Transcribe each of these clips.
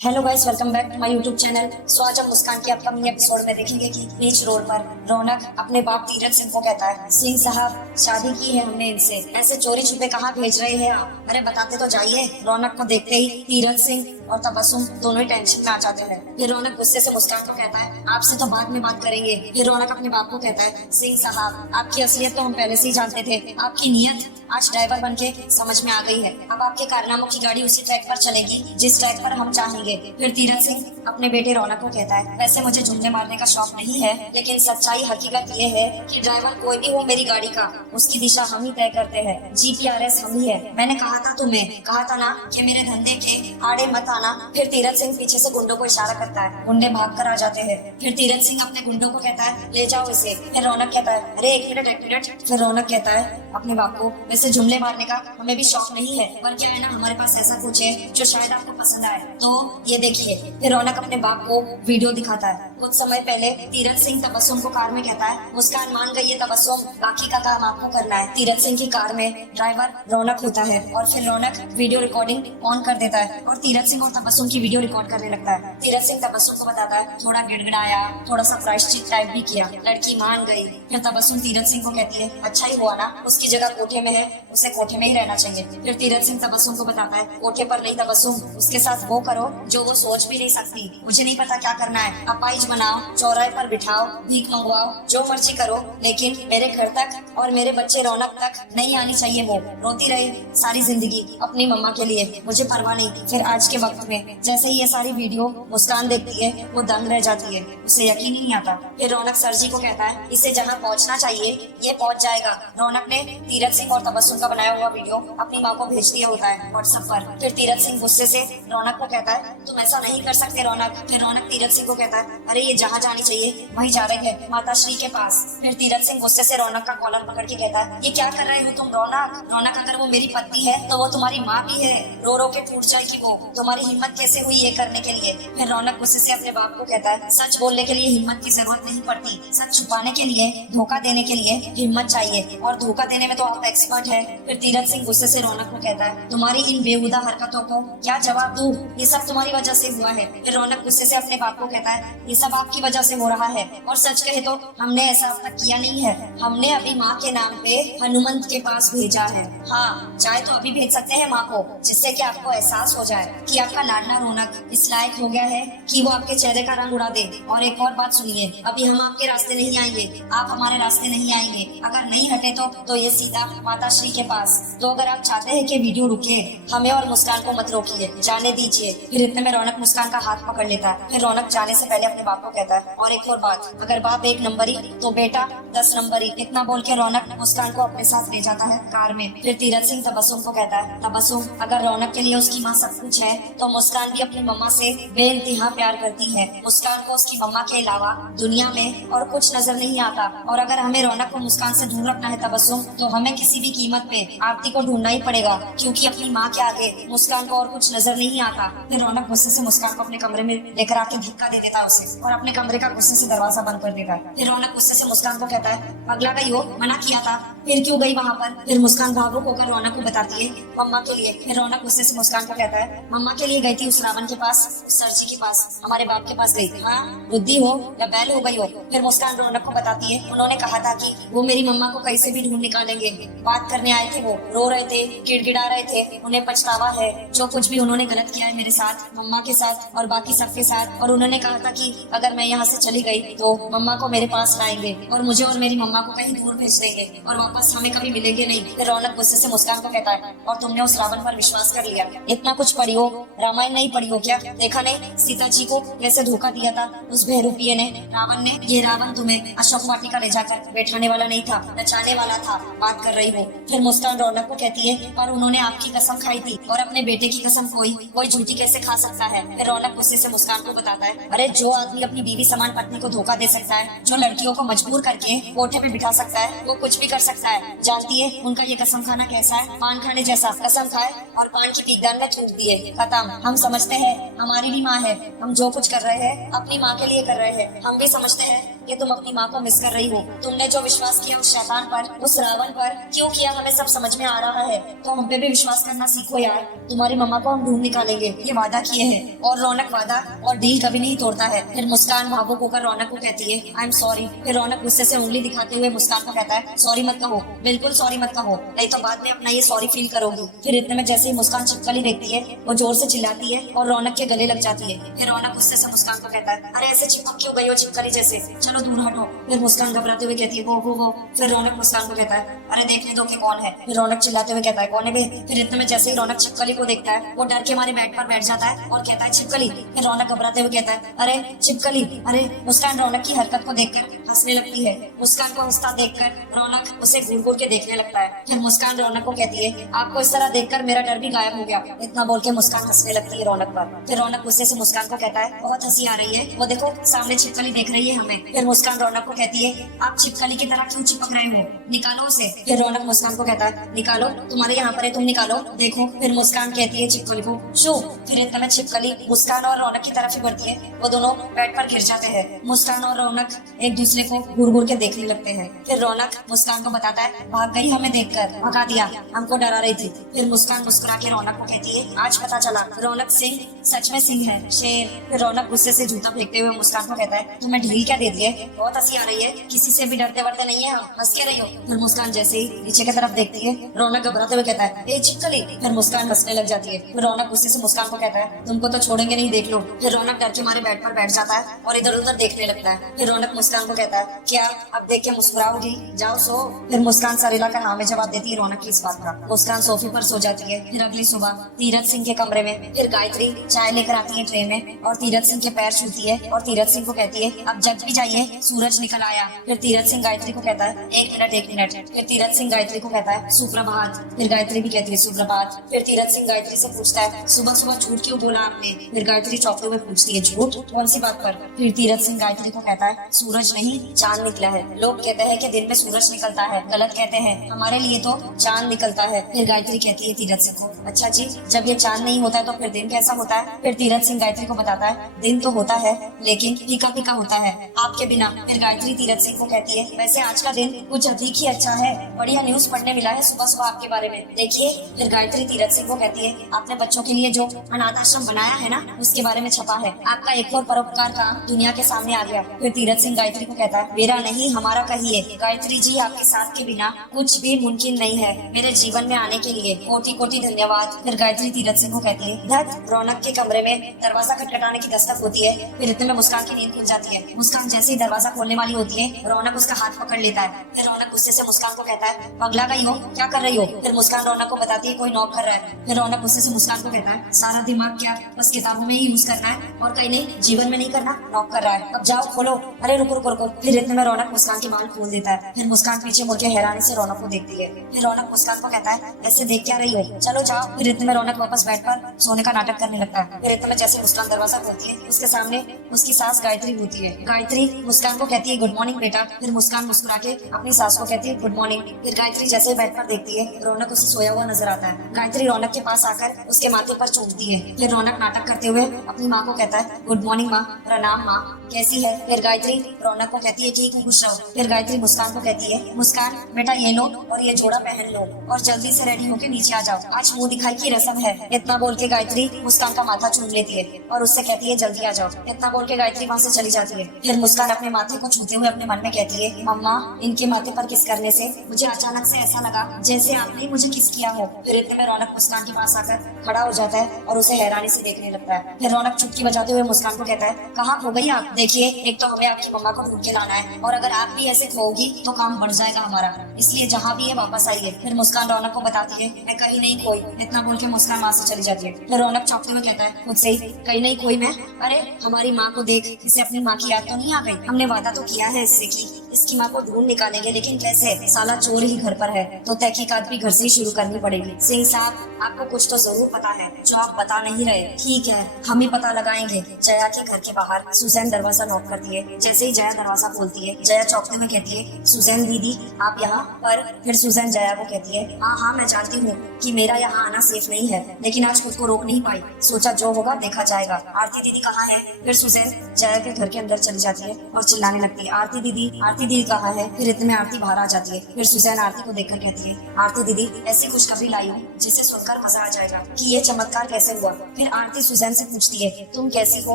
Hello guys, welcome back to my YouTube channel. So आज हम मुस्कान के अपकमिंग एपिसोड में देखेंगे कि बीच रोड पर रौनक अपने बाप तीरथ सिंह को कहता है, सिंह साहब शादी की है हमने इनसे, ऐसे चोरी छुपे कहाँ भेज रहे हैं आप? अरे बताते तो जाइए। रौनक को देखते ही तीरथ सिंह और तबस्सुम दोनों ही टेंशन में आ जाते हैं। फिर रौनक गुस्से से मुस्कान को कहता है, आपसे तो बाद में बात करेंगे। फिर रौनक अपने बाप को कहता है, सिंह साहब आपकी असलियत तो हम पहले से ही जानते थे, आपकी नीयत आज ड्राइवर बन के समझ में आ गई है। अब आपके कारनामों की गाड़ी उसी ट्रैक पर चलेगी जिस ट्रैक पर हम चाहेंगे। फिर तीरथ सिंह अपने बेटे रौनक को कहता है, वैसे मुझे जुमले मारने का शौक नहीं है, लेकिन सच्चाई हकीकत ये है कि ड्राइवर कोई भी हो मेरी गाड़ी का, उसकी दिशा हम ही तय करते हैं। जीपीआरएस हम ही है। मैंने कहा था तुम्हें, कहा था ना कि मेरे धंधे के आड़े मत आना। फिर तीरथ सिंह पीछे से गुंडों को इशारा करता है, गुंडे भाग कर आ जाते हैं। फिर तीरथ सिंह अपने गुंडों को कहता है, ले जाओ इसे। फिर रौनक कहता है, अरे एक मिनट। फिर रौनक कहता है अपने बाप को, वैसे जुमले मारने का हमें भी शौक नहीं है, पर क्या है ना, हमारे पास ऐसा कुछ है जो शायद आपको पसंद आए, तो ये देखिए। फिर रौनक अपने बाप को वीडियो दिखाता है। कुछ समय पहले तीरथ सिंह तबस्सुम को कार में कहता है, मुस्कान मान गई है तबस्सुम, बाकी का काम आपको करना है। तीरथ सिंह की कार में ड्राइवर रौनक होता है और फिर रौनक वीडियो रिकॉर्डिंग ऑन कर देता है और तीरथ सिंह और तबस्सुम की वीडियो रिकॉर्ड करने लगता है। तीरथ सिंह तबस्सुम को बताता है, थोड़ा गिड़गिड़ाया, थोड़ा सा प्रायश्चित टाइप भी किया, लड़की मान गई। फिर तबस्सुम तीरथ सिंह को कहती है, अच्छा ही हुआ ना, उसकी जगह कोठे में है, उसे कोठे में ही रहना चाहिए। फिर तीरथ सिंह तबस्सुम को बताता है, कोठे पर नहीं तबस्सुम, उसके साथ वो करो जो वो सोच भी नहीं सकती। मुझे नहीं पता क्या करना है, अपाइज बनाओ, चौराहे पर बिठाओ, भीख मंगवाओ, जो मर्जी करो, लेकिन मेरे घर तक और मेरे बच्चे रौनक तक नहीं आनी चाहिए। वो रोती रहे सारी जिंदगी अपनी मम्मा के लिए, मुझे परवाह नहीं। फिर आज के वक्त में जैसे ही ये सारी वीडियो मुस्कान देखती है, वो दंग रह जाती है, उसे यकीन ही नहीं आता। फिर रौनक सर जी को कहता है, इसे जहाँ पहुँचना चाहिए ये पहुँच जाएगा। रौनक ने तीरथ सिंह और तबस्सुम का बनाया हुआ वीडियो अपनी माँ को भेज दिया होता है व्हाट्सएप पर। फिर तीरथ सिंह गुस्से से रौनक को कहता है, तुम ऐसा नहीं कर सकते रौनक। फिर रौनक तीरथ सिंह को कहता है, अरे ये जहाँ जानी चाहिए वहीं जा रही है, माता श्री के पास। फिर तीरथ सिंह गुस्से से रौनक का कॉलर पकड़ के कहता है, ये क्या कर रहे हो तुम रौनक? रौनक अगर वो मेरी पत्नी है तो वो तुम्हारी माँ भी है, रो रो के फूट जाएगी वो, तुम्हारी हिम्मत कैसे हुई ये करने के लिए? फिर रौनक गुस्से से अपने बाप को कहता है, सच बोलने के लिए हिम्मत की जरूरत नहीं पड़ती, सच छुपाने के लिए, धोखा देने के लिए हिम्मत चाहिए, और धोखा देने में तो आप एक्सपर्ट है। फिर तीरथ सिंह गुस्से से रौनक को कहता है, तुम्हारी इन बेहुदा हरकतों को क्या जवाब दूं? ये सब तुम्हारी वजह से हुआ है। फिर रौनक गुस्से से अपने बाप को कहता है, ये सब आपकी वजह से हो रहा है, और सच कहे तो हमने ऐसा अब तक किया नहीं है। हमने अभी माँ के नाम पे हनुमंत के पास भेजा है। हाँ, चाहे तो अभी भेज सकते हैं माँ को, जिससे कि आपको एहसास हो जाए कि आपका लाडला रौनक इस लायक हो गया है कि वो आपके चेहरे का रंग उड़ा दे। और एक और बात सुनिए, अभी हम आपके रास्ते नहीं आएंगे, आप हमारे रास्ते नहीं आएंगे। अगर नहीं हटे तो ये सीधा माता श्री के पास। तो अगर आप चाहते हैं कि वीडियो रुके, हमें और मुस्कान को मत रोकिए, जाने दीजिए। फिर इतने में रौनक मुस्कान का हाथ पकड़ लेता है। फिर रौनक जाने से पहले अपने बाप को कहता है, और एक और बात, अगर बाप 1 नंबरी तो बेटा 10 नंबरी। इतना बोल के रौनक मुस्कान को अपने साथ ले जाता है कार में। फिर तीरथ सिंह तबस्सुम को कहता है, तबस्सुम अगर रौनक के लिए उसकी माँ सब कुछ है तो मुस्कान भी अपनी मम्मा से बेइंतहा प्यार करती है। मुस्कान को उसकी मम्मा के अलावा दुनिया में और कुछ नजर नहीं आता, और अगर हमें रौनक को मुस्कान से दूर रखना है तबस्सुम, तो हमें किसी भी कीमत पे आरती को ढूंढना ही पड़ेगा, क्योंकि अपनी माँ के आगे मुस्कान को और कुछ नजर नहीं आता। फिर रौनक गुस्से से मुस्कान को अपने कमरे में लेकर आके धक्का दे देता है उसे, और अपने कमरे का गुस्से से दरवाजा बंद कर देता है। फिर रौनक गुस्से से मुस्कान को कहता है, पगला गई हो, मना किया था, फिर क्यों गई वहाँ पर? फिर मुस्कान भावुक होकर रौनक को बताती है, मम्मा के लिए। फिर रौनक गुस्से से मुस्कान को कहता है, मम्मा के लिए गई थी उस रावण के पास, उस सरजी के पास, हमारे बाप के पास गई थी। हाँ, बुद्धि हो या बैल हो गई हो। फिर मुस्कान रौनक को बताती है, उन्होंने कहा था कि वो मेरी मम्मा को कैसे भी ढूंढ निकालेंगे। बात करने आए थे, वो रो रहे थे, गिड़गिड़ा रहे थे, उन्हें पछतावा है जो कुछ भी उन्होंने गलत किया है मेरे साथ, मम्मा के साथ और बाकी सबके साथ। और उन्होंने कहा था कि अगर मैं यहाँ से चली गई तो मम्मा को मेरे पास लाएंगे और मुझे और मेरी मम्मा को कहीं दूर भेज देंगे और वापस हमें कभी मिलेंगे नहीं। फिर रौनक गुस्से से मुस्कान को कहता है, और तुमने उस रावण पर विश्वास कर लिया? इतना कुछ पढ़ी हो, रामायण नहीं पढ़ी हो क्या? देखा नहीं सीता जी को कैसे धोखा दिया था उस बहरूपिये ने, रावण ने? ये रावण तुम्हें अशोक वाटिका ले जाकर बैठाने वाला नहीं था, नचाने वाला था। बात कर रही हो। फिर मुस्कान रौनक को कहती है, पर उन्होंने आपकी कसम खाई थी, और अपने बेटे की कसम कोई झूठी कैसे खा सकता है? फिर रौनक गुस्से से मुस्कान को बताता है, अरे जो आदमी अपनी बीवी समान पत्नी को धोखा दे सकता है, जो लड़कियों को मजबूर करके कोठे पे बिठा सकता है, वो कुछ भी कर सकता है। जानती है उनका ये कसम खाना कैसा है? पान खाने जैसा। कसम खाए और पान की पीकदान में थूक दिए, खत्म। हम समझते हैं हमारी भी माँ है, हम जो कुछ कर रहे हैं अपनी माँ के लिए कर रहे हैं। हम भी समझते हैं कि तुम अपनी माँ को मिस कर रही हो। तुमने जो विश्वास किया उस शैतान पर, उस रावण पर क्यों किया हमें सब समझ में आ रहा है। तो हम पे भी विश्वास करना सीखो यार। तुम्हारी मम्मा को हम ढूंढ निकालेंगे, ये वादा किए हैं। और रौनक वादा और डील कभी नहीं तोड़ता है। फिर मुस्कान भावुक होकर रौनक को कहती है आई एम सॉरी। फिर रौनक गुस्से से उंगली दिखाते हुए मुस्कान को कहता है सॉरी मत कहो, बिल्कुल सॉरी मत कहो, नहीं तो बाद में अपना ये सॉरी फील करोगी। फिर इतने में जैसे ही मुस्कान छिपकली देखती है वो जोर से चिल्लाती है और रौनक के गले लग जाती है। फिर रौनक गुस्से से मुस्कान को कहता है अरे ऐसे चिपक क्यों गई हो छिपकली जैसे, चलो दूर हटो। फिर मुस्कान घबराते हुए कहती है वो। फिर रौनक मुस्कान को कहता है अरे देखने दो कि कौन है। फिर रौनक चिल्लाते हुए कहता है कौन है बे। फिर इतने में जैसे ही रौनक छिपकली को देखता है वो डर के मारे बेड पर बैठ जाता है और कहता है छिपकली। फिर रौनक घबराते हुए कहता है अरे छिपकली। अरे मुस्कान रौनक की हरकत को देखकर हंसने लगती है। मुस्कान को हंसता देखकर रौनक उसे घूर घूर के देखने लगता है। फिर मुस्कान रौनक को कहती है आपको इस तरह देखकर मेरा डर भी गायब हो गया। इतना बोल के मुस्कान हंसने लगती है रौनक पर। फिर रौनक गुस्से से मुस्कान को कहता है बहुत हंसी आ रही है, वो देखो सामने छिपकली देख रही है हमें। फिर मुस्कान रौनक को कहती है आप छिपकली की तरह क्यों चिपक रहे हो, निकालो उसे। फिर रौनक मुस्कान को कहता है निकालो, तुम्हारे यहाँ पर है, तुम निकालो देखो। फिर मुस्कान कहती है छिपकली को शू। फिर इतने में छिपकली मुस्कान और रौनक की तरफ ही बढ़ती है। वो दोनों बेड पर गिर जाते हैं। मुस्कान और रौनक एक दूसरे को घूर घूर के देखने लगते हैं। फिर रौनक मुस्कान को बताता है भाग गई हमें देखकर, भगा दिया, हमको डरा रही थी। फिर मुस्कान मुस्कुरा के रौनक को कहती है आज पता चला रौनक सिंह सच में सिंह है, शेर। फिर रौनक गुस्से से जूता फेंकते हुए मुस्कान को कहता है तुम्हें ढील क्या दे दी है, बहुत हंसी आ रही है, किसी से भी डरते वरते नहीं है, हम हंस के रही हो। फिर मुस्कान जैसे ही पीछे की तरफ देखती है रौनक घबराते हुए कहता है ए छिपकली। फिर मुस्कान हंसने लग जाती है। फिर रौनक गुस्से से मुस्कान को कहता है तुमको तो छोड़ेंगे नहीं, देख लो। फिर रौनक डर के मारे बेड पर बैठ जाता है और इधर उधर देखने लगता है। फिर रौनक मुस्कान को कहता है क्या अब देख के मुस्कुराओगी, जाओ सो। फिर मुस्कान सर हिलाकर हाँ में जवाब देती है रौनक की इस बात का। मुस्कान सोफे पर सो जाती है। फिर अगली सुबह तीरथ सिंह के कमरे में फिर गायत्री चाय लेकर आती है ट्रे में और तीरथ सिंह के पैर छूती है और तीरथ सिंह को कहती है अब जग भी जाइए, सूरज निकल आया। फिर तीरथ सिंह गायत्री को कहता है एक मिनट। फिर तीरथ सिंह गायत्री को कहता है सुप्रभात। फिर गायत्री भी कहती है सुप्रभात। फिर तीरथ सिंह गायत्री से पूछता है सुबह सुबह झूठ क्यों बोला आपने। फिर गायत्री चौंकते हुए पूछती है झूठ, कौन सी बात पर। फिर तीरथ सिंह गायत्री को कहता है सूरज नहीं चांद निकला है, लोग कहते हैं कि दिन में सूरज निकलता है, गलत कहते हैं, हमारे लिए तो चांद निकलता है। फिर गायत्री कहती है तीरथ सिंह को अच्छा जी जब ये चांद नहीं होता है तो फिर दिन कैसा होता है। फिर तीरथ सिंह गायत्री को बताता है दिन तो होता है लेकिन फीका फीका होता है आपके बिना। फिर गायत्री तीरथ सिंह को कहती है वैसे आज का दिन कुछ अधिक ही अच्छा है, बढ़िया न्यूज पढ़ने मिला है सुबह सुबह आपके बारे में, देखिए। फिर गायत्री तीरथ सिंह को कहती है आपने बच्चों के लिए जो अनाथ आश्रम बनाया है ना उसके बारे में छपा है, आपका एक और परोपकार का दुनिया के सामने आ गया। फिर तीरथ सिंह गायत्री को कहता है मेरा नहीं हमारा कहिए गायत्री जी, आपके साथ के बिना कुछ भी मुमकिन नहीं है, मेरे जीवन में आने के लिए कोटि कोटि धन्यवाद। फिर गायत्री तीरथ सिंह को कहती है धत। रौनक के कमरे में दरवाजा खटखटाने की दस्तक होती है। फिर इतने में मुस्कान की नींद खुल जाती है। मुस्कान जैसे ही दरवाजा खोलने वाली होती है रौनक उसका हाथ पकड़ लेता है। फिर रौनक गुस्से से मुस्कान को कहता है पगला गई हो, क्या कर रही हो। फिर मुस्कान रौनक को बताती है कोई नॉक कर रहा है। फिर रौनक गुस्से से मुस्कान को कहता है सारा दिमाग क्या बस किताबों में ही यूज करना है और कहीं नहीं, जीवन में नहीं करना, नॉक कर रहा है, अब जाओ खोलो। अरे रुको रुको रुको। फिर इतने में रौनक मुस्कान के बाल खोल देता है। फिर मुस्कान पीछे मुड़ के हैरानी से रौनक को देखती है। फिर रौनक मुस्कान को कहता है ऐसे देख क्या रही हो, चलो जाओ। फिर इतने में रौनक वापस बेड पर सोने का नाटक करने लगता है। फिर इतने में जैसे मुस्कान दरवाजा खोलती है उसके सामने उसकी सास गायत्री होती है। गायत्री मुस्कान को कहती है गुड मॉर्निंग बेटा। फिर मुस्कान मुस्कुरा के अपनी सास को कहती है गुड मॉर्निंग। फिर गायत्री जैसे बेड पर देखती है रौनक उसे सोया हुआ नजर आता है। गायत्री रौनक के पास आकर उसके माथे पर चूमती है। फिर रौनक नाटक करते हुए अपनी माँ को कहता है गुड मॉर्निंग माँ, प्रणाम माँ, कैसी है। फिर गायत्री रौनक को कहती है ठीक हूँ, खुश रहो। फिर गायत्री मुस्कान को कहती है मुस्कान बेटा ये लो और ये जोड़ा पहन लो और जल्दी से रेडी होके नीचे आ जाओ, आज मुंह दिखाई की रस्म है। इतना बोल के गायत्री मुस्कान का माथा चूम लेती है और उससे कहती है जल्दी आ जाओ। इतना बोल के गायत्री वहाँ से चली जाती है। फिर मुस्कान अपने माथे को छूते हुए अपने मन में कहती है मम्मा इनके माथे पर किस करने से मुझे अचानक से ऐसा लगा जैसे आपने मुझे किस किया हो। फिर इतने में रौनक मुस्कान के पास आकर खड़ा हो जाता है और उसे हैरानी से देखने लगता है। फिर रौनक चुटकी बजाते हुए मुस्कान को कहता है कहाँ खो गई आप, देखिए एक तो हमें आपकी मम्मा को ढूंढ के लाना है और अगर आप भी ऐसे खोगी तो काम बढ़ जाएगा हमारा, इसलिए जहाँ भी है वापस आइए। फिर मुस्कान रौनक को बताती है मैं कहीं नहीं खोई। इतना बोल के मुस्कान वहाँ से चली जाती है। फिर रौनक चौंकते हुए कहता है खुद से ही कहीं नहीं खोई मैं, अरे हमारी माँ को देख, इसे अपनी माँ की याद तो नहीं आ गई, हमने वादा तो किया है इससे कि इसकी माँ को ढूंढ निकालेंगे, लेकिन कैसे? साला चोर ही घर पर है, तो तहकीकात भी घर से ही शुरू करनी पड़ेगी। सिंह साहब, आपको कुछ तो जरूर पता है जो आप बता नहीं रहे। ठीक है, हम ही पता लगाएंगे। जया के घर के बाहर सुजैन दरवाजा नॉक करती है। जैसे ही जया दरवाजा खोलती है, जया चौंकते में कहती है, सुजैन दीदी आप यहाँ पर? फिर सुजैन जया को कहती है, हाँ हाँ मैं जानती हूँ कि मेरा यहाँ आना सेफ नहीं है, लेकिन आज खुद को रोक नहीं पाई, सोचा जो होगा देखा जाएगा। आरती दीदी कहाँ है? फिर सुजैन जया के घर के अंदर चली जाती है और चिल्लाने लगती है, आरती दीदी कहाँ है? फिर इतने में आरती बाहर आ जाती है। फिर सुजैन आरती को देखकर कहती है, आरती दीदी ऐसी खुशखबरी लाई हूँ जिसे सुनकर मजा आ जाएगा कि ये चमत्कार कैसे हुआ। फिर आरती सुजैन से पूछती है, तुम कैसी हो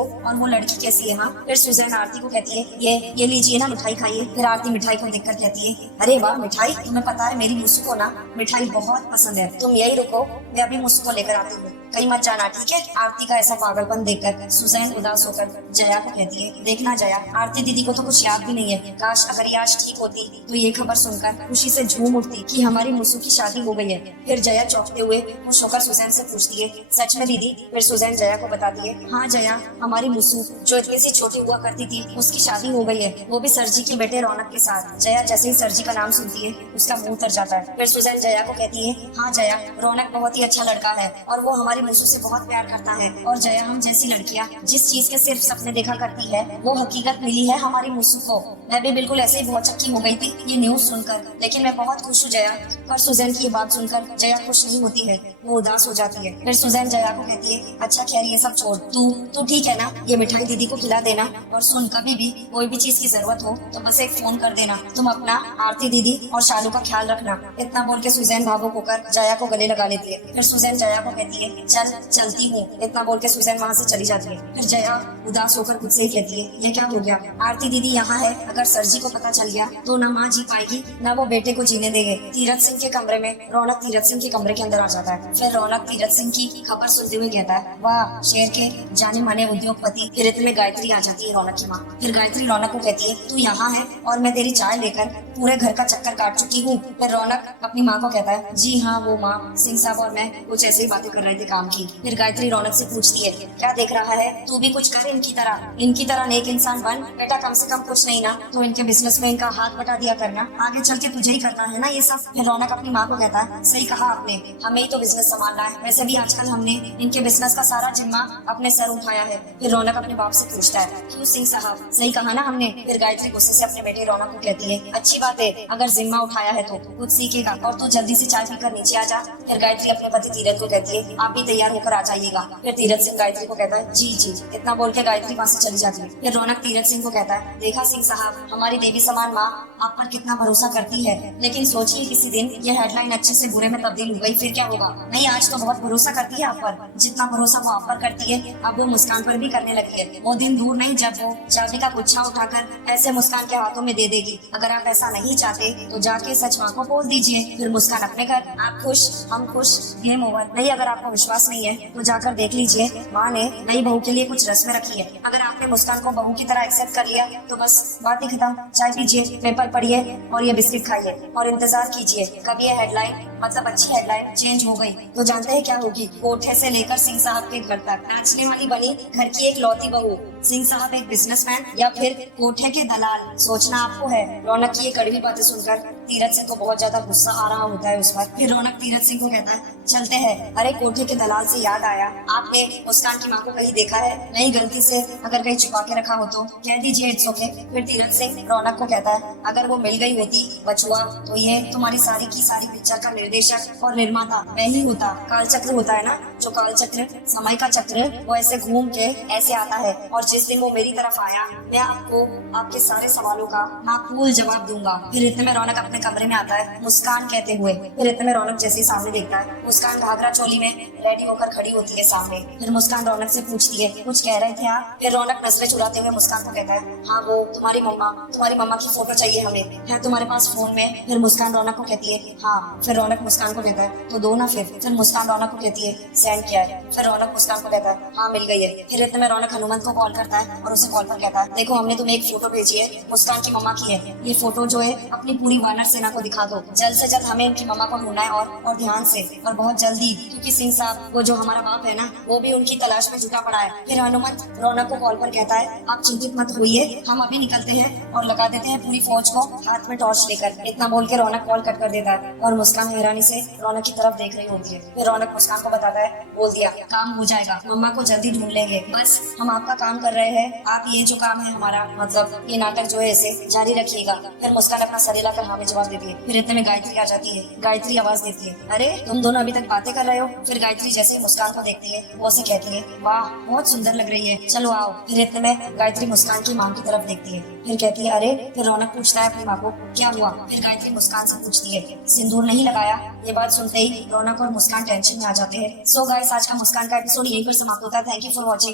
और वो लड़की कैसी है? हाँ। फिर सुजैन आरती को कहती है, ये लीजिए ना मिठाई खाइए। फिर आरती मिठाई को देखकर कहती है, अरे वाह मिठाई, तुम्हें पता है मेरी मुस्सू को ना मिठाई बहुत पसंद है, तुम यही रुको, मैं अभी मुस्सू को लेकर आती हूँ, कहीं मत जाना, ठीक है? आरती का ऐसा पागलपन देखकर सुजैन उदास होकर जया को कहती है, देखना जया, आरती दीदी को तो कुछ याद भी नहीं है, काश अगर ये आज ठीक होती तो ये खबर सुनकर खुशी से झूम उठती कि हमारी मुस्सू की शादी हो गई है। फिर जया चौंकते हुए खुश होकर सुजैन से पूछती है, सच में दीदी? फिर सुजैन जया को बताती है, हाँ जया, हमारी मुस्सू जो इतनी सी छोटी हुआ करती थी उसकी शादी हो गई है, वो भी सरजी के बेटे रौनक के साथ। जया जैसे ही सरजी का नाम सुनती है उसका मुंह उतर जाता है। फिर सुजैन जया को कहती है, हाँ जया, रौनक बहुत ही अच्छा लड़का है और वो हमारी मुस्सू से बहुत प्यार करता है। और जया, हम जैसी लड़कियां जिस चीज के सिर्फ सपने देखा करती है वो हकीकत मिली है हमारी मुस्सू को। मैं भी बिल्कुल ऐसे ही बहुत चक्की हो गई थी ये न्यूज सुनकर, लेकिन मैं बहुत खुश हूँ जया। पर सुजैन की ये बात सुनकर जया खुश नहीं होती है, वो उदास हो जाती है। फिर सुजैन जया को कहती है, अच्छा खैर ये सब छोड़, तू ठीक है ना? ये मिठाई दीदी को खिला देना, और सुन कभी भी कोई भी चीज की जरूरत हो तो बस एक फोन कर देना। तुम अपना, आरती दीदी और शालू का ख्याल रखना। इतना बोल के सुजैन भावुक होकर जया को गले लगा लेती है। फिर सुजैन जया को कहती है, चलती हूँ। इतना बोल के सुजैन वहाँ से चली जाती है। फिर जया उदास होकर खुद से ही कहती है, ये क्या हो गया? आरती दीदी यहाँ है, अगर सरजी को पता चल गया तो ना माँ जी पाएगी ना वो बेटे को जीने देंगे। तीरथ सिंह के कमरे में रौनक तीरथ सिंह के कमरे के अंदर आ जाता है। फिर रौनक तीरथ सिंह की खबर सुनते हुए कहता है, वाह शहर के जाने माने उद्योगपति। फिर इतने में गायत्री आ जाती है, रौनक की माँ। फिर गायत्री रौनक को कहती है, तू यहाँ है और मैं तेरी चाय लेकर पूरे घर का चक्कर काट चुकी हूँ। फिर रौनक अपनी माँ को कहता है, जी हाँ वो माँ, सिंह साहब और मैं कुछ ऐसी ही बातें कर रहे थे काम की। फिर गायत्री रौनक से पूछती है, क्या देख रहा है? तू भी कुछ कर इनकी तरह नेक इंसान बन बेटा, कम से कम कुछ नहीं ना तो इनके बिजनेस में इनका हाथ बटा दिया करना, आगे चल के तुझे ही करना है ना ये सब। फिर रौनक अपनी माँ को कहता है, सही कहा आपने, हमें ही तो बिजनेस संभालना है, वैसे भी आजकल हमने इनके बिजनेस का सारा जिम्मा अपने सर उठाया है। फिर रौनक अपने बाप से पूछता है, क्यों सिंह साहब, सही कहा ना हमने? फिर गायत्री गुस्से से अपने बेटे रौनक को कहती है, अच्छी बात है, अगर जिम्मा उठाया है तो कुछ सीखेगा, और तू जल्दी से चाय पीकर नीचे आ जा। फिर गायत्री अपने पति तीरथ को कहती है, आप भी तैयार होकर आ जाइएगा। फिर तीरथ सिंह गायत्री को कहता है, जी। इतना बोल के गायत्री वहाँ से चली जाती है। फिर रौनक तीरथ सिंह को कहता है, देखा सिंह साहब, हमारी देवी समान माँ आप पर कितना भरोसा करती है, लेकिन सोचिए किसी दिन ये हेडलाइन अच्छे से बुरे में तब्दील हो गई, फिर क्या होगा? नहीं, आज तो बहुत भरोसा करती है आप पर, जितना भरोसा वो आप पर करती है अब वो मुस्कान पर भी करने लगी है। वो दिन दूर नहीं जब वो चाबी का गुच्छा उठाकर ऐसे मुस्कान के हाथों में दे देगी। अगर आप ऐसा नहीं चाहते तो जाके सच माँ को बोल दीजिए, फिर मुस्कान अपने घर, आप खुश हम खुश, गेम ओवर। नहीं, अगर आपको विश्वास नहीं है तो जाकर देख लीजिए, माँ ने नई बहू के लिए कुछ रस्में रखी है। अगर आपने मुस्कान को बहू की तरह एक्सेप्ट कर लिया तो बस बात ही खत्म। चाय पीजिए, पेपर पढ़िए और ये बिस्किट खाइए और इंतजार कीजिए कब ये हेडलाइन, मतलब अच्छी हेडलाइन चेंज हो गई तो जानते हैं क्या होगी? कोठे से लेकर सिंह साहब के घर तक नाचने वाली बनी घर की एक लौती बहू, सिंह साहब एक बिजनेसमैन या फिर कोठे के दलाल, सोचना आपको है। रौनक की ये कड़वी बातें सुनकर तीरथ सिंह को बहुत ज्यादा गुस्सा आ रहा होता है उस पर। फिर रौनक तीरथ सिंह को कहता है, चलते हैं। अरे कोठे के दलाल से याद आया, आपने मुस्कान की माँ को कहीं देखा है? नहीं, गलती से अगर कहीं छुपा के रखा हो तो कह दीजिए, इट्स ओके। फिर तीरथ सिंह रौनक को कहता है, अगर वो मिल गई होती बचुआ तो ये तुम्हारी सारी की सारी पिक्चर का निर्देशक और निर्माता मैं ही होता। कालचक्र होता है ना, जो कालचक्र समय का चक्र, वो ऐसे घूम के ऐसे आता है, और जिस दिन वो मेरी तरफ आया मैं आपको आपके सारे सवालों का माकूल जवाब दूंगा। फिर इतने में रौनक अपने कमरे में आता है मुस्कान कहते हुए। फिर इतने में रौनक जैसे ही सामने देखता है, मुस्कान घाघरा चोली में रेडी होकर खड़ी होती है सामने। फिर मुस्कान रौनक से पूछती है, कुछ कह रहे थे आप? फिर रौनक नजरें चुराते हुए मुस्कान को कहता है, हाँ वो तुम्हारी मम्मा की फोटो चाहिए हमें, है तुम्हारे पास फोन में? फिर मुस्कान रौनक को कहती है, हाँ। फिर रौनक मुस्कान को कहता है, तो दो ना। फिर मुस्कान रौनक को कहती है, सेंड किया है। फिर रौनक मुस्कान को कहता है, हाँ मिल गई है। फिर इतने में रौनक हनुमंत को कॉल करता है और उसे कॉल पर कहता है, देखो हमने तुम्हें एक फोटो भेजी है, मुस्कान की मम्मा की है। ये फोटो जो है अपनी पूरी वानर सेना को दिखा दो। जल्द से जल्द हमें इनकी मम्मा को ढूंढना है और ध्यान से और बहुत जल्दी, क्योंकि सिंह साहब वो जो हमारा बाप है ना, वो भी उनकी तलाश में जुटा पड़ा है। फिर हनुमंत रौनक को कॉल पर कहता है, आप चिंतित मत होइए, हम अभी निकलते हैं और लगा देते हैं पूरी फौज को हाथ में टॉर्च लेकर। इतना बोल के रौनक कॉल कट कर देता है और मुस्कान हैरानी से रौनक की तरफ देख रही होती है। फिर रौनक मुस्कान को बताता है, बोल दिया काम हो जाएगा, मम्मा को जल्दी ढूंढ लेंगे, बस हम आपका काम कर रहे हैं, आप ये जो काम है हमारा, मतलब ये नाटक जो है इसे जारी रखिएगा। फिर मुस्कान अपना सर हिलाकर हाँ में जवाब देती है। फिर इतने में गायत्री आ जाती है। गायत्री आवाज देती है, अरे तुम दोनों अभी तक बातें कर रहे हो। फिर गायत्री जैसे ही मुस्कान को देखती है वो उसे कहती है, वाह बहुत सुंदर लग रही है, चलो आओ। फिर इतने में गायत्री मुस्कान की माँ की तरफ देखती है। फिर कहती है, अरे। फिर रौनक पूछता है अपनी माँ को, क्या हुआ। फिर गायत्री मुस्कान से पूछती है, सिंदूर नहीं लगाया। ये बात सुनते ही रौनक और मुस्कान टेंशन में आ जाते हैं। सो गाइस, आज का मुस्कान का एपिसोड यहीं पर समाप्त होता है। Thank you for watching.